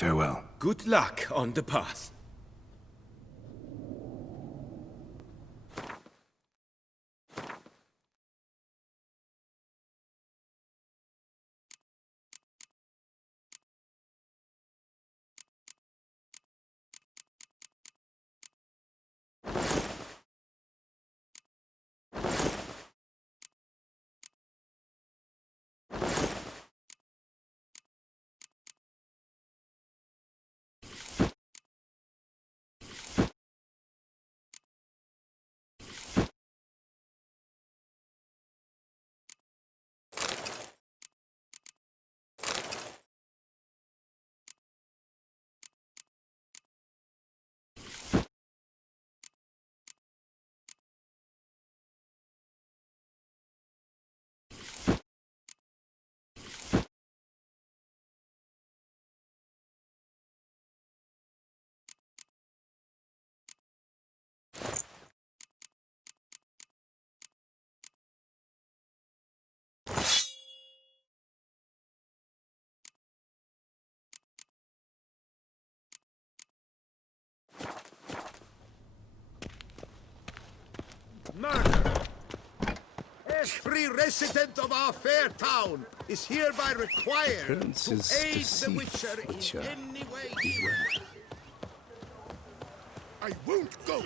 Farewell. Good luck on the path. Murder! Every resident of our fair town is hereby required Appearances to aid the deceive, Witcher Witcher. in any way. Beware. I won't go.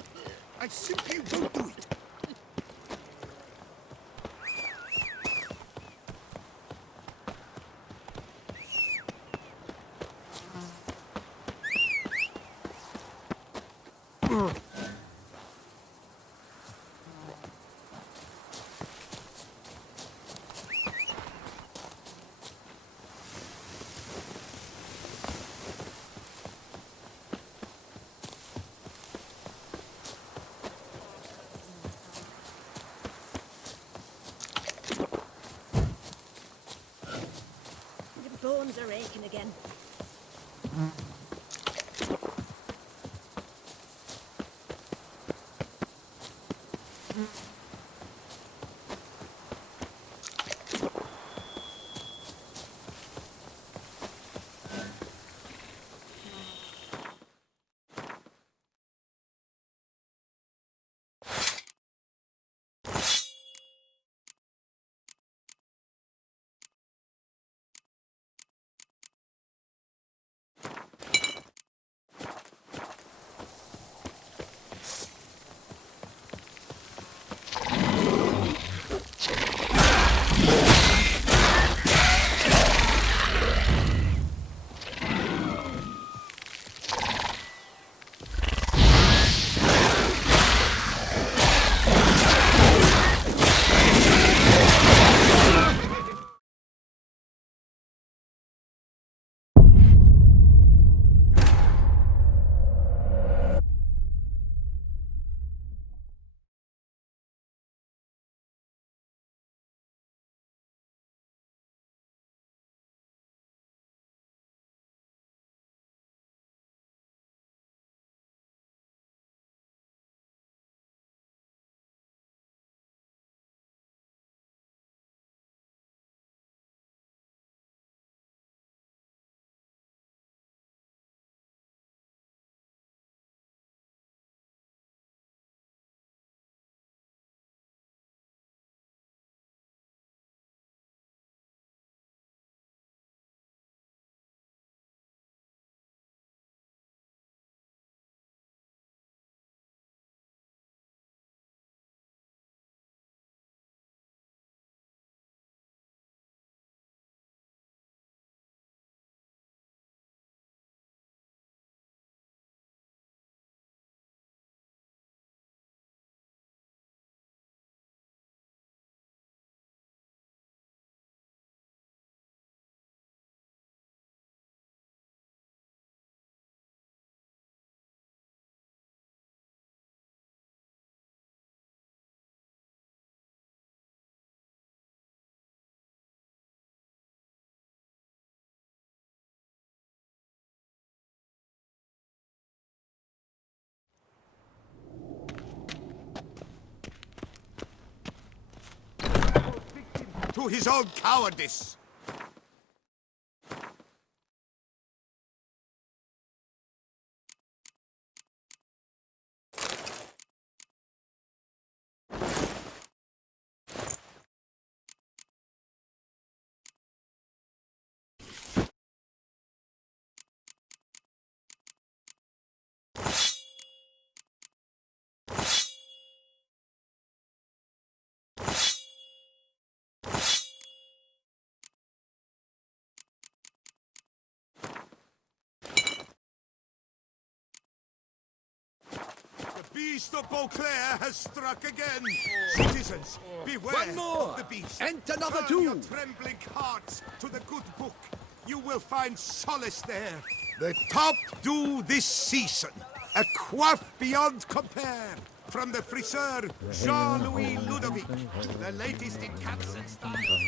I simply won't do it. Your bones are aching again. To his own cowardice. beast of Beauclair has struck again. Citizens, beware One more. of the beast. And another Turn two. your trembling hearts to the good book. You will find solace there. The top do this season. A quaff beyond compare. From the friseur Jean-Louis Ludovic. The latest in cuts and styles.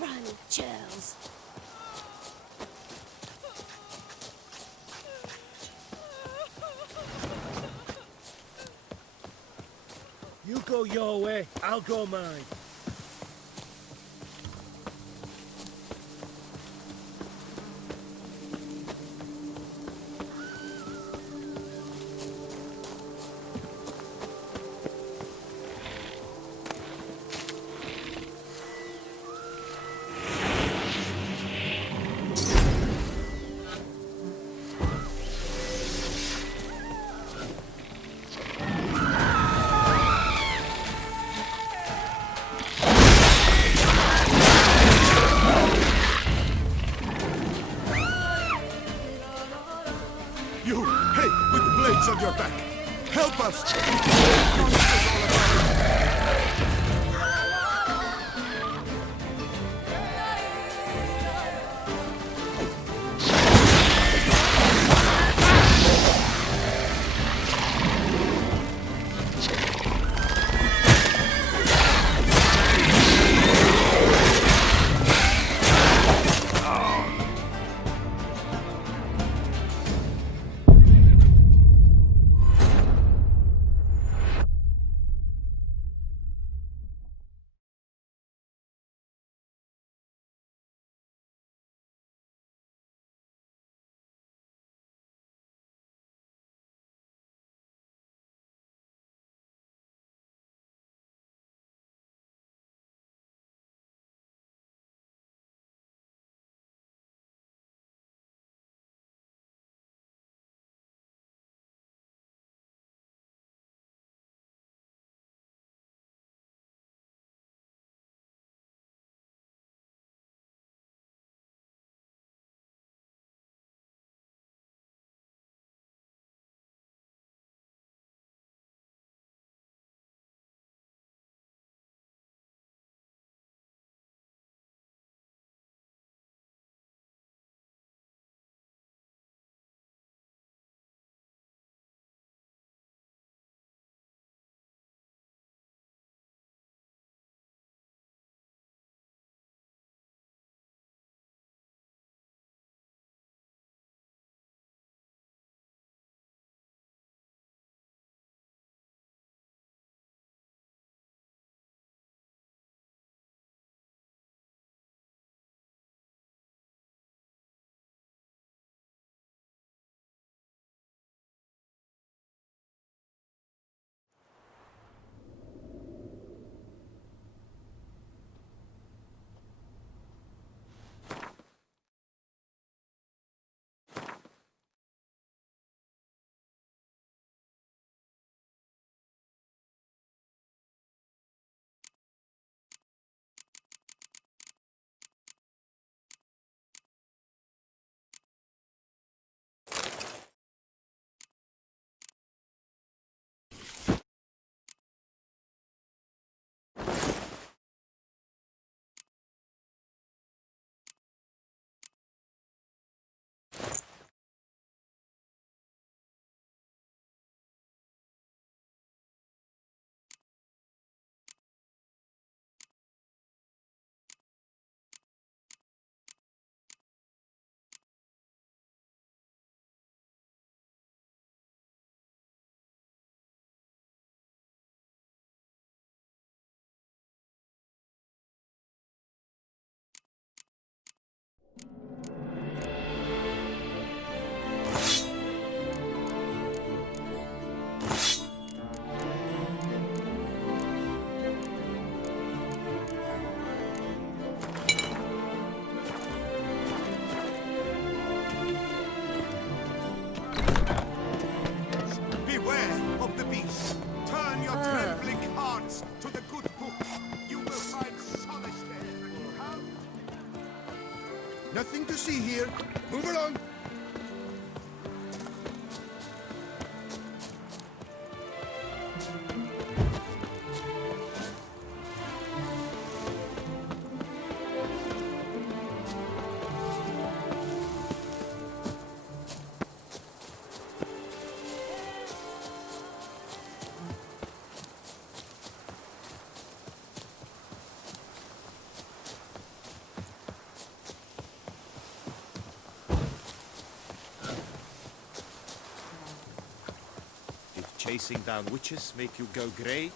Run, Charles. You go your way, I'll go mine. You, hey, with the blades on your back. Help us! Nothing to see here. Move along. Did chasing down witches make you go grey?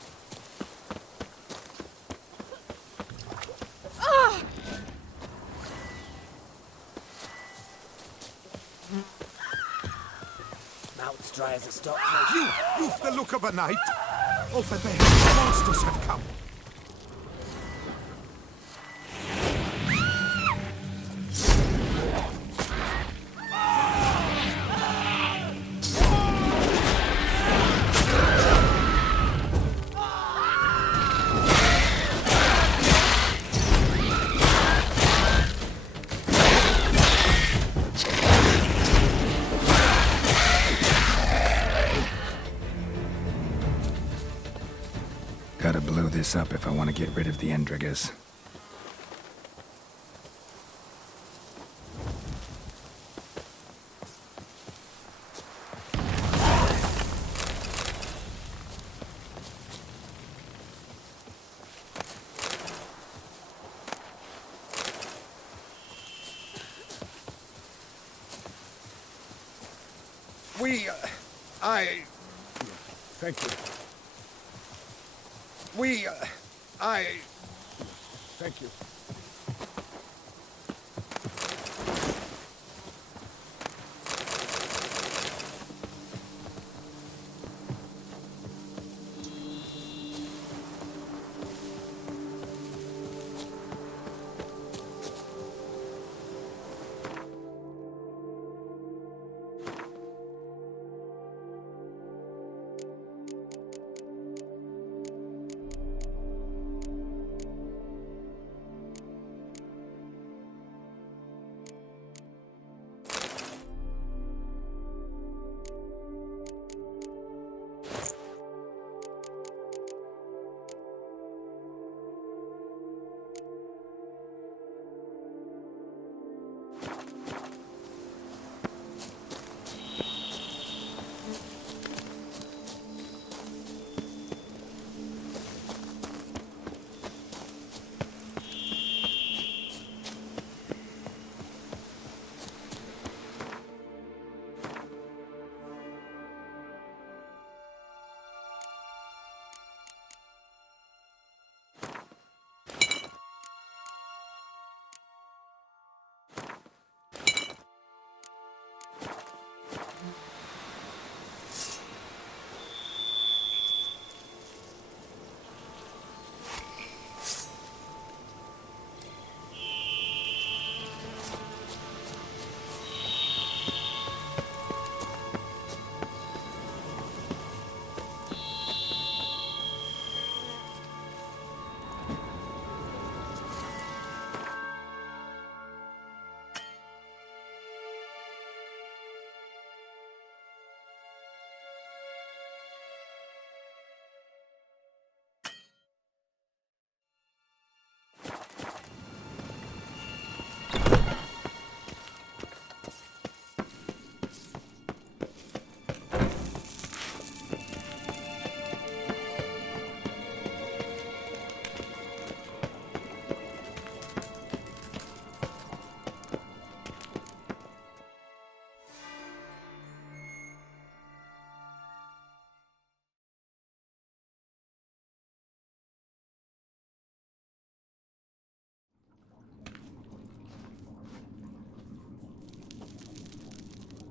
Mouth's dry as a stockfish. You've the look of a knight. Over there, monsters have come. Gotta blow this up if I want to get rid of the Endriggers. Thank you. Thank you.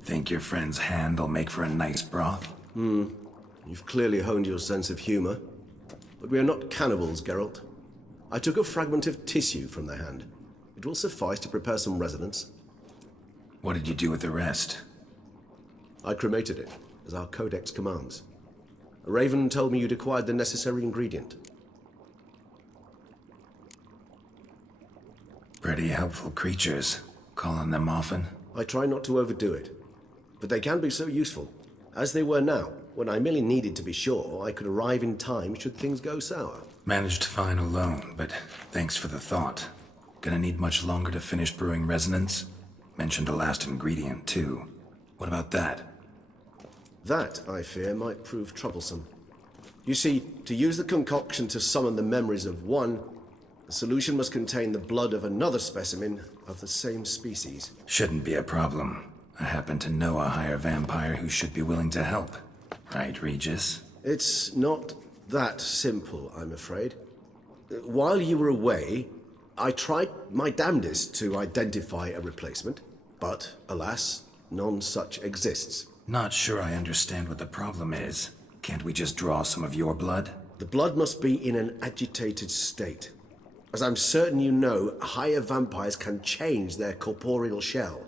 Think your friend's hand'll make for a nice broth? You've clearly honed your sense of humor. But we are not cannibals, Geralt. I took a fragment of tissue from their hand. It will suffice to prepare some resonance. What did you do with the rest? I cremated it, as our codex commands. A raven told me you'd acquired the necessary ingredient. Pretty helpful creatures. Call on them often? I try not to overdo it, but they can be so useful, as they were now, when I merely needed to be sure I could arrive in time should things go sour. Managed fine alone, but thanks for the thought. Gonna need much longer to finish brewing resonance? Mentioned a last ingredient, too. What about that? That, I fear, might prove troublesome. You see, to use the concoction to summon the memories of one, the solution must contain the blood of another specimen of the same species. Shouldn't be a problem. I happen to know a higher vampire who should be willing to help. Right, Regis? It's not that simple, I'm afraid. While you were away, I tried my damnedest to identify a replacement, but alas, none such exists. Not sure I understand what the problem is. Can't we just draw some of your blood? The blood must be in an agitated state. As I'm certain you know, higher vampires can change their corporeal shell.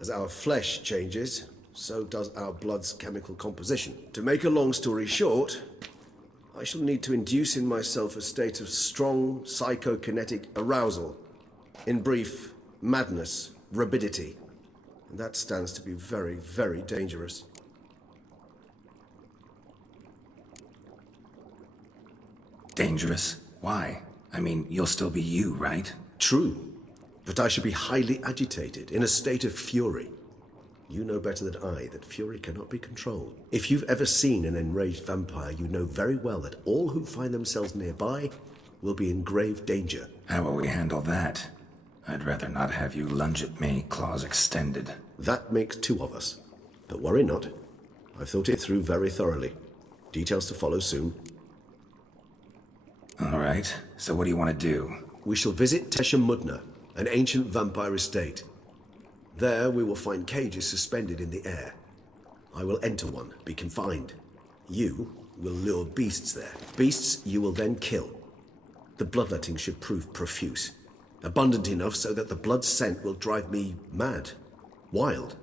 As our flesh changes, so does our blood's chemical composition. To make a long story short, I shall need to induce in myself a state of strong psychokinetic arousal. In brief, madness, rabidity. And that stands to be very, very dangerous. Dangerous? Why? I mean, you'll still be you, right? True, but I should be highly agitated, in a state of fury. You know better than I that fury cannot be controlled. If you've ever seen an enraged vampire, you know very well that all who find themselves nearby will be in grave danger. How will we handle that? I'd rather not have you lunge at me, claws extended. That makes two of us. But worry not. I've thought it through very thoroughly. Details to follow soon. All right, so what do you want to do? We shall visit Tesha Mudna, an ancient vampire estate. There we will find cages suspended in the air. I will enter one, be confined. You will lure beasts there. Beasts you will then kill. The bloodletting should prove profuse. Abundant enough so that the blood scent will drive me mad. Wild.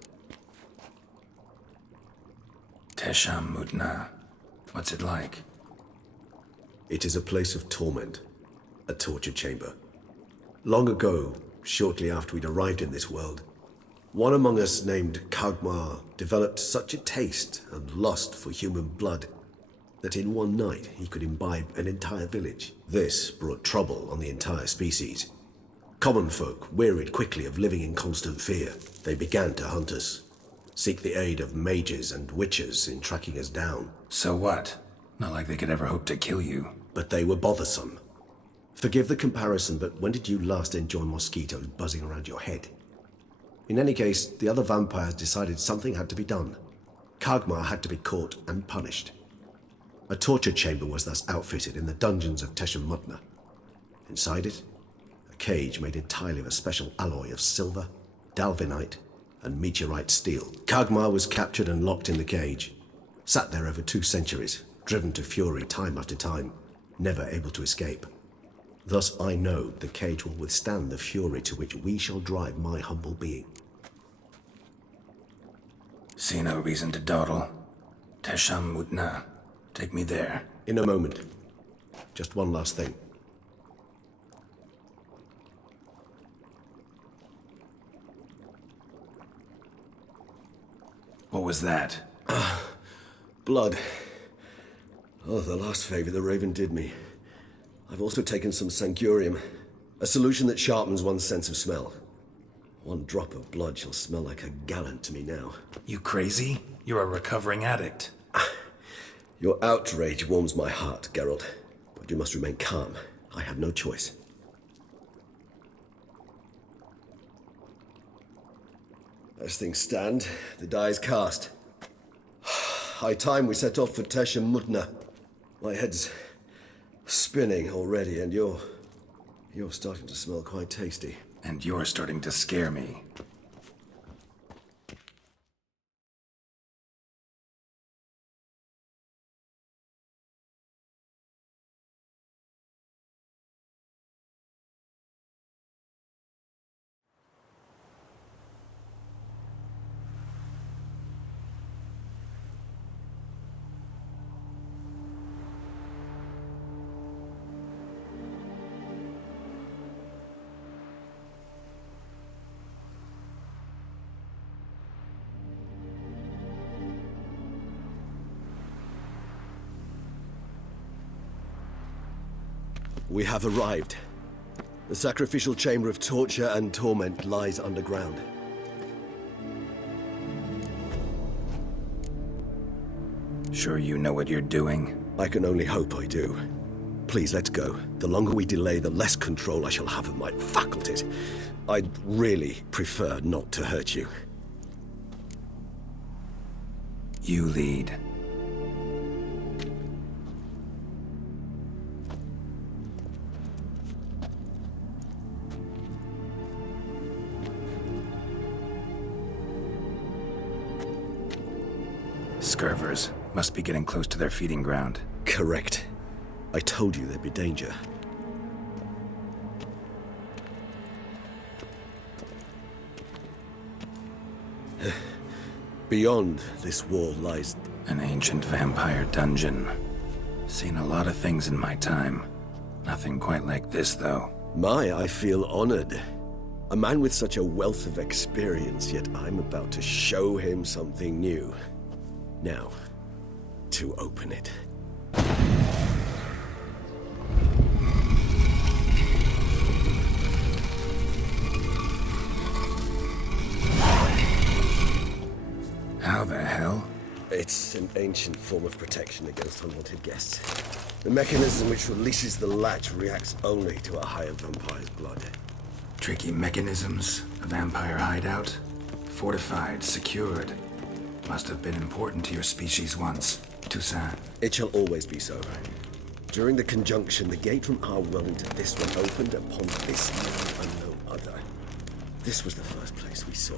Tesha Mudna. What's it like? It is a place of torment. A torture chamber. Long ago, shortly after we'd arrived in this world, one among us named Kagmar developed such a taste and lust for human blood that in one night he could imbibe an entire village. This brought trouble on the entire species. Common folk wearied quickly of living in constant fear. They began to hunt us, seek the aid of mages and witches in tracking us down. So what? Not like they could ever hope to kill you. But they were bothersome. Forgive the comparison, but when did you last enjoy mosquitoes buzzing around your head? In any case, the other vampires decided something had to be done. Kagmar had to be caught and punished. A torture chamber was thus outfitted in the dungeons of Tesha Mudna. Inside it, a cage made entirely of a special alloy of silver, dalvinite, and meteorite steel. Kagmar was captured and locked in the cage. Sat there over 2 centuries, driven to fury time after time, never able to escape. Thus I know the cage will withstand the fury to which we shall drive my humble being. See no reason to dawdle. Tesha Mudna. Take me there. In a moment. Just one last thing. What was that? Blood. Oh, the last favor the Raven did me. I've also taken some Sancurium, a solution that sharpens one's sense of smell. One drop of blood shall smell like a gallon to me now. You crazy? You're a recovering addict. Your outrage warms my heart, Geralt. But you must remain calm. I have no choice. As things stand, the die is cast. High time we set off for Tesha Mudna. My head's spinning already, and you're starting to smell quite tasty. And you're starting to scare me. We have arrived. The sacrificial chamber of torture and torment lies underground. Sure you know what you're doing? I can only hope I do. Please, let's go. The longer we delay, the less control I shall have of my faculties. I'd really prefer not to hurt you. You lead. Scurvers must be getting close to their feeding ground. Correct. I told you there'd be danger. Beyond this wall lies... An ancient vampire dungeon. Seen a lot of things in my time. Nothing quite like this, though. I feel honored. A man with such a wealth of experience, yet I'm about to show him something new. Now, to open it. How the hell? It's an ancient form of protection against unwanted guests. The mechanism which releases the latch reacts only to a higher vampire's blood. Tricky mechanisms, a vampire hideout. Fortified, secured. Must have been important to your species once, Toussaint. It shall always be so. During the conjunction, the gate from our world into this one opened upon this and no other. This was the first place we saw.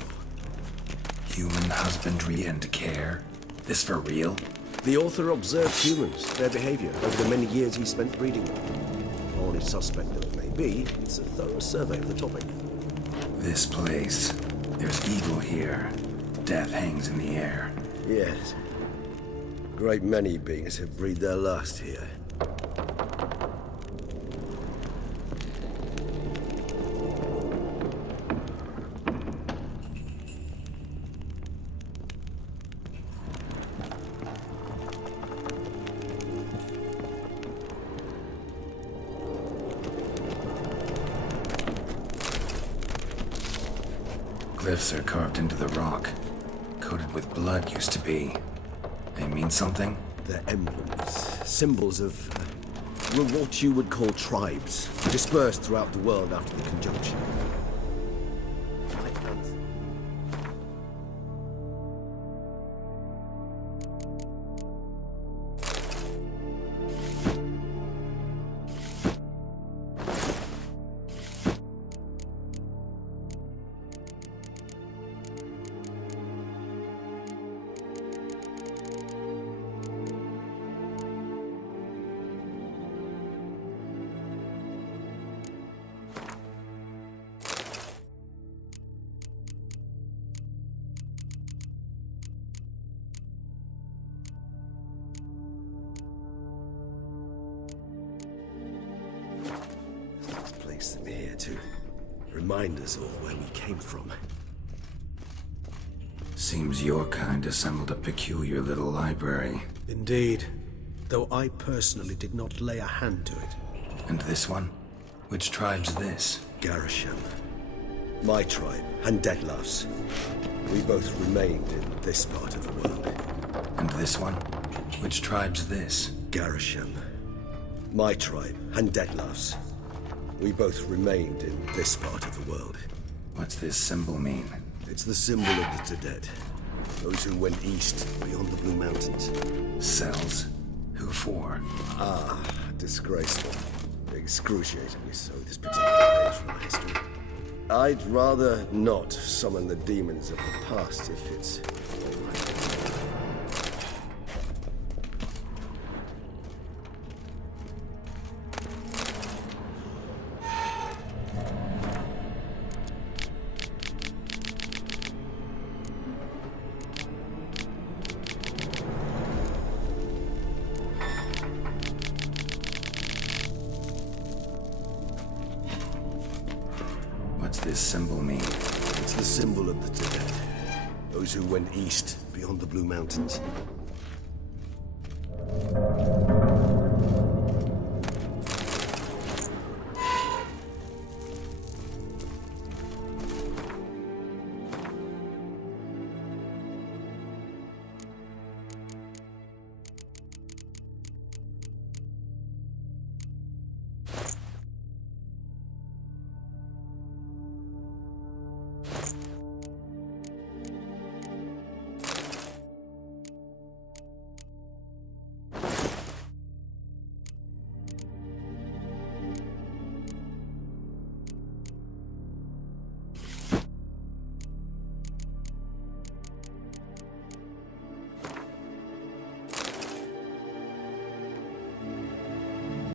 Human husbandry and care? This for real? The author observed humans, their behavior, over the many years he spent breeding them. Only suspect that it may be, it's a thorough survey of the topic. This place. There's evil here. Death hangs in the air. Yes. A great many beings have breathed their last here. Glyphs are carved into the rock. Coated with blood used to be. They mean something? They're emblems, symbols of what you would call tribes, dispersed throughout the world after the conjunction. Them here to remind us all where we came from. Seems your kind assembled a peculiar little library. Indeed. Though I personally did not lay a hand to it. And this one? Which tribe's this? Garisham. My tribe, and Deadlough's. We both remained in this part of the world. And this one? Which tribe's this? Garisham. My tribe, and Deadlough's. We both remained in this part of the world. What's this symbol mean? It's the symbol of the Tedet. Those who went east, beyond the Blue Mountains. Cells? Who for? Disgraceful. Excruciatingly so, this particular page from our history. I'd rather not summon the demons of the past if it's all right. What's this symbol mean? It's the symbol of the Tedet. Those who went east, beyond the Blue Mountains.